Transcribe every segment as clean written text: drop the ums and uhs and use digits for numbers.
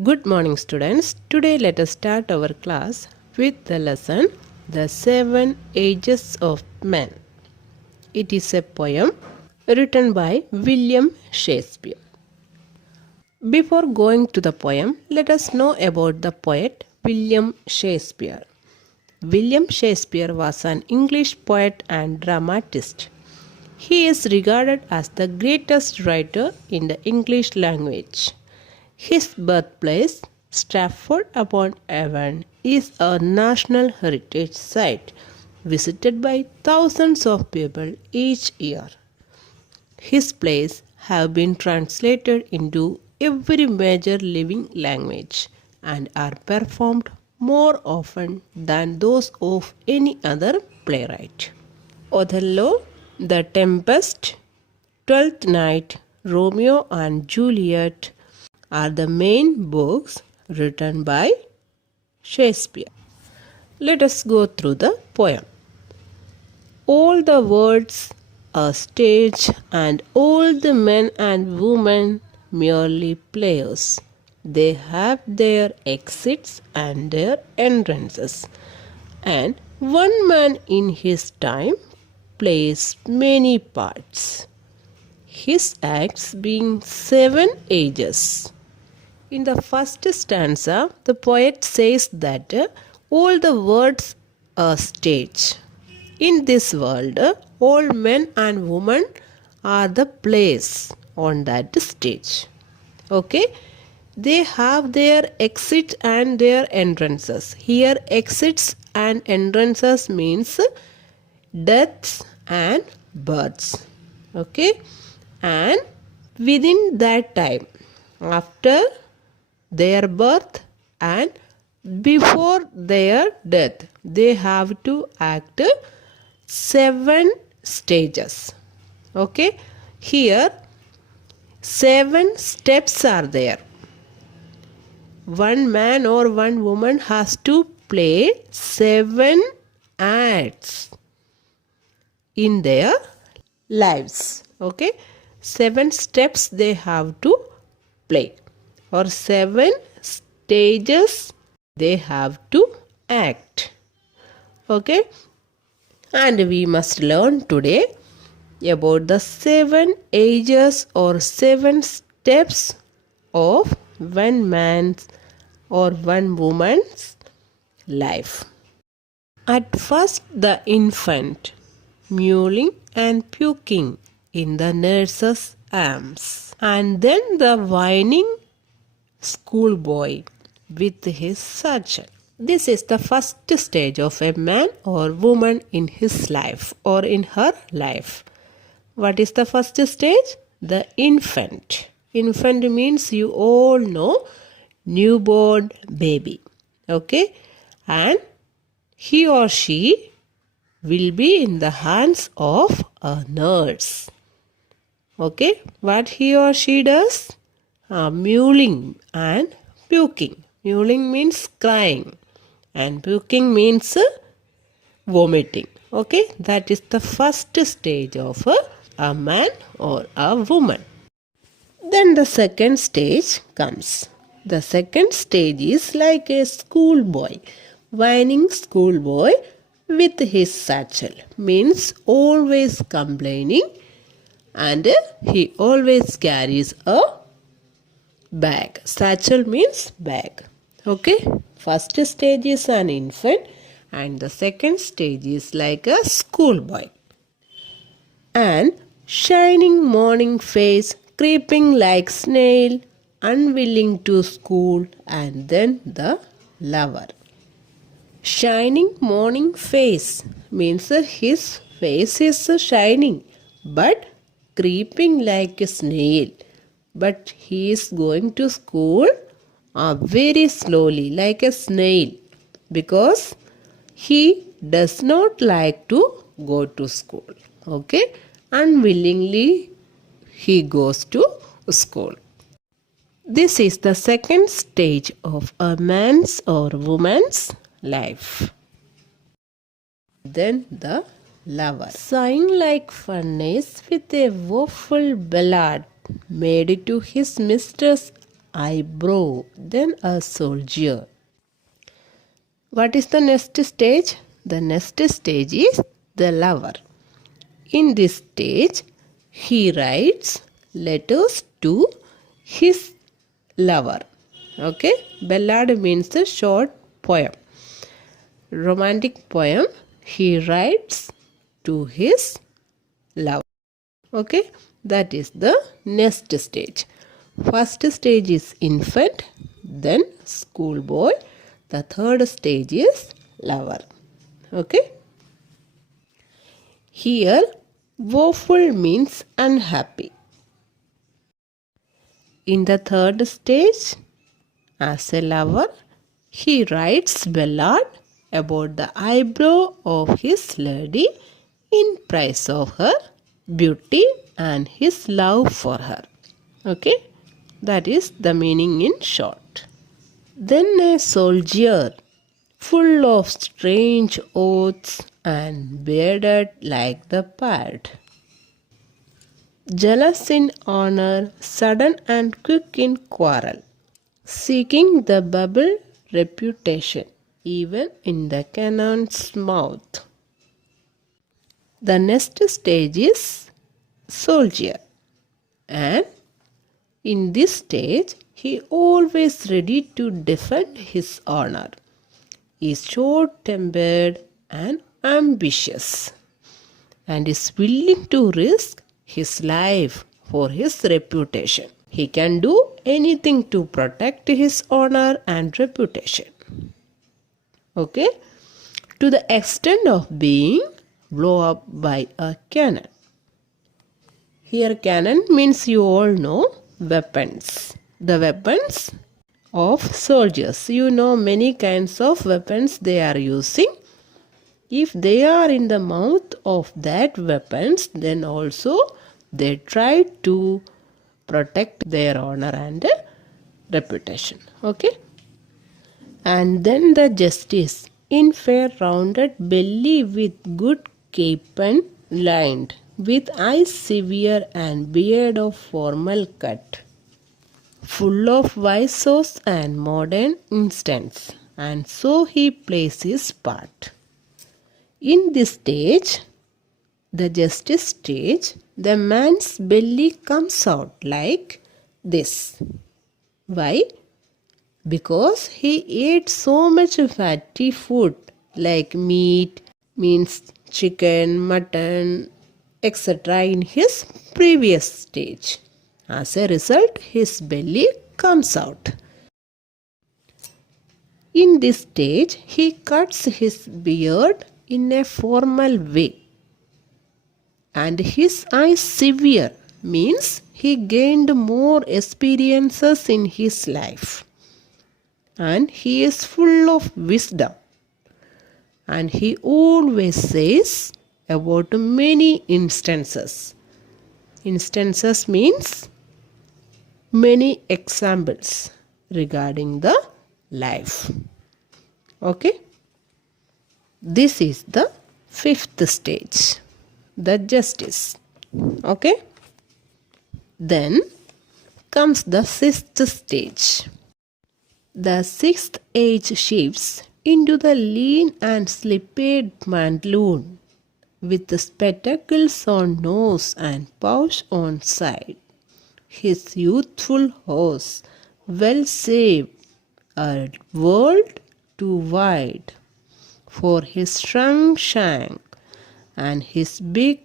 Good morning, students. Today, let us start our class with the lesson The Seven Ages of Men. It is a poem written by William Shakespeare. Before going to the poem, let us know about the poet William Shakespeare. William Shakespeare was an English poet and dramatist. He is regarded as the greatest writer in the English language. His birthplace, Stratford-upon-Avon, is a National Heritage Site visited by thousands of people each year. His plays have been translated into every major living language and are performed more often than those of any other playwright. Othello, The Tempest, Twelfth Night, Romeo and Juliet are the main books written by Shakespeare. Let us go through the poem. All the words are stage, and all the men and women merely players. They have their exits and their entrances, and one man in his time plays many parts, his acts being 7 ages. In the first stanza, the poet says that all the words are stage. In this world, all men and women are the players on that stage. Okay? They have their exits and their entrances. Here, exits and entrances means deaths and births. Okay? And within that time, after their birth and before their death, they have to act 7 stages. Okay, here 7 steps are there. One man or one woman has to play 7 acts in their lives. Okay, 7 steps they have to play, or 7 stages they have to act. Okay, and we must learn today about the 7 ages or 7 steps of one man's or one woman's life. At first, the infant mewling and puking in the nurse's arms, and then the whining schoolboy with his satchel. This is the first stage of a man or woman in his life or in her life. What is the first stage? The infant. Infant means you all know newborn baby. Okay? And he or she will be in the hands of a nurse. Okay? What he or she does? Mewling and puking. Mewling means crying and puking means vomiting. Okay, that is the first stage of a man or a woman. Then the second stage comes. The second stage is like a schoolboy, whining schoolboy with his satchel, means always complaining, and he always carries a bag. Satchel means bag. Okay, first stage is an infant and the second stage is like a schoolboy. And shining morning face, creeping like snail, unwilling to school, and then the lover. Shining morning face means his face is shining but creeping like a snail. But he is going to school very slowly like a snail because he does not like to go to school. Okay, unwillingly he goes to school. This is the second stage of a man's or woman's life. Then the lover, sighing like furnace with a woeful ballad made to his mistress eyebrow, then a soldier. What is the next stage? The next stage is the lover. In this stage, he writes letters to his lover. Okay, ballad means a short poem. Romantic poem he writes to his lover. Okay, that is the next stage. First stage is infant, then schoolboy. The third stage is lover. Okay. Here, woeful means unhappy. In the third stage, as a lover, he writes ballad about the eyebrow of his lady in praise of her beauty and his love for her. Okay, that is the meaning in short. Then a soldier, full of strange oaths and bearded like the pad, jealous in honor, sudden and quick in quarrel, seeking the bubble reputation even in the cannon's mouth. The next stage is soldier, and in this stage he always ready to defend his honor, is short-tempered and ambitious, and is willing to risk his life for his reputation. He can do anything to protect his honor and reputation. Okay, to the extent of being blown up by a cannon. Here cannon means you all know weapons. The weapons of soldiers. You know many kinds of weapons they are using. If they are in the mouth of that weapons, then also they try to protect their honor and reputation. Okay. And then the justice, in fair rounded belly with good capon lined, with eyes severe and beard of formal cut, full of vices and modern instance, and so he plays his part. In this stage, the justice stage, the man's belly comes out like this. Why? Because he ate so much fatty food like meat, means chicken, mutton, etc. in his previous stage. As a result, his belly comes out. In this stage, he cuts his beard in a formal way, and his eyes severe means he gained more experiences in his life, and he is full of wisdom, and he always says about many instances. Instances means many examples regarding the life. Okay, this is the fifth stage, the justice. Okay, then comes the sixth stage. The sixth age shifts into the lean and slippered pantaloon with the spectacles on nose and pouch on side. His youthful horse, well saved, a world too wide for his strong shank and his big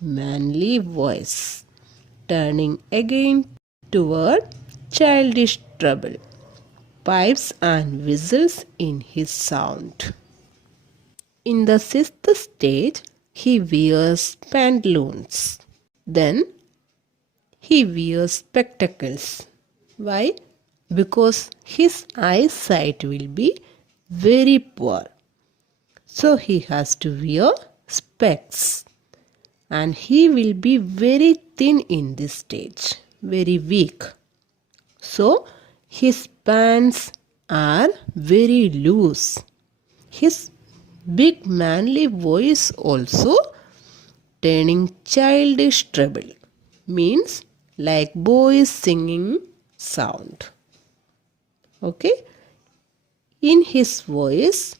manly voice, turning again toward childish trouble, pipes and whistles in his sound. In the sixth stage, he wears pantaloons. Then he wears spectacles. Why? Because his eyesight will be very poor. So he has to wear specs. And he will be very thin in this stage, very weak. So his pants are very loose. His big manly voice also turning childish treble, means like boys singing sound. Okay, in his voice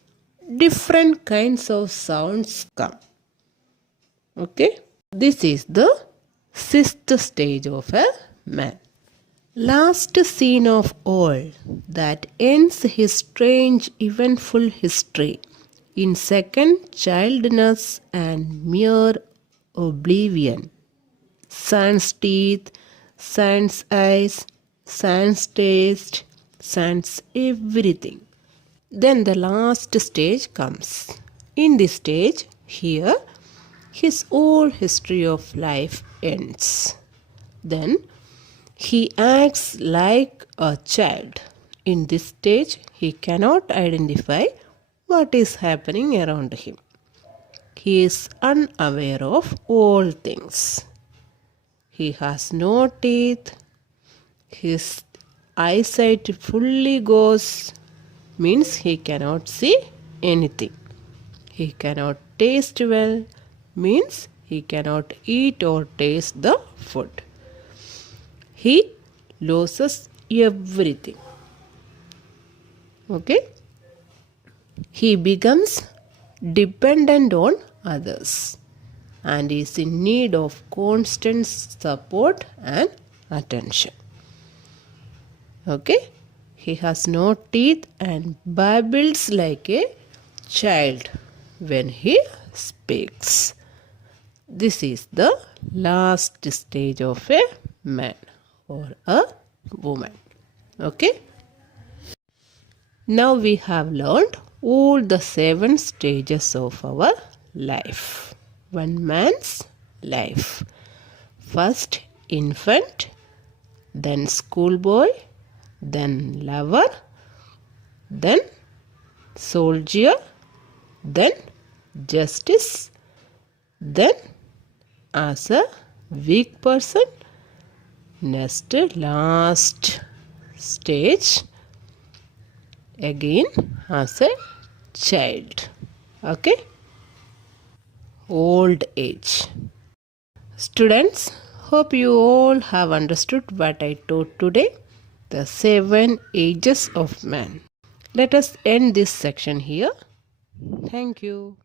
different kinds of sounds come. Okay, this is the sixth stage of a man. Last scene of all that ends his strange eventful history in second childness and mere oblivion. Sans teeth, sans eyes, sans taste, sans everything. Then the last stage comes. In this stage, here, his whole history of life ends. Then he acts like a child. In this stage, he cannot identify what is happening around him. He is unaware of all things. He has no teeth. His eyesight fully goes, means he cannot see anything. He cannot taste well, means he cannot eat or taste the food. He loses everything. Okay? He becomes dependent on others and is in need of constant support and attention. Okay? He has no teeth and babbles like a child when he speaks. This is the last stage of a man or a woman. Okay? Now we have learned all the 7 stages of our life. One man's life. First, infant, then schoolboy, then lover, then soldier, then justice, then as a weak person, next last stage again as a child. Okay, old age. Students, hope you all have understood what I taught today, the 7 ages of man. Let us end this section here. Thank you.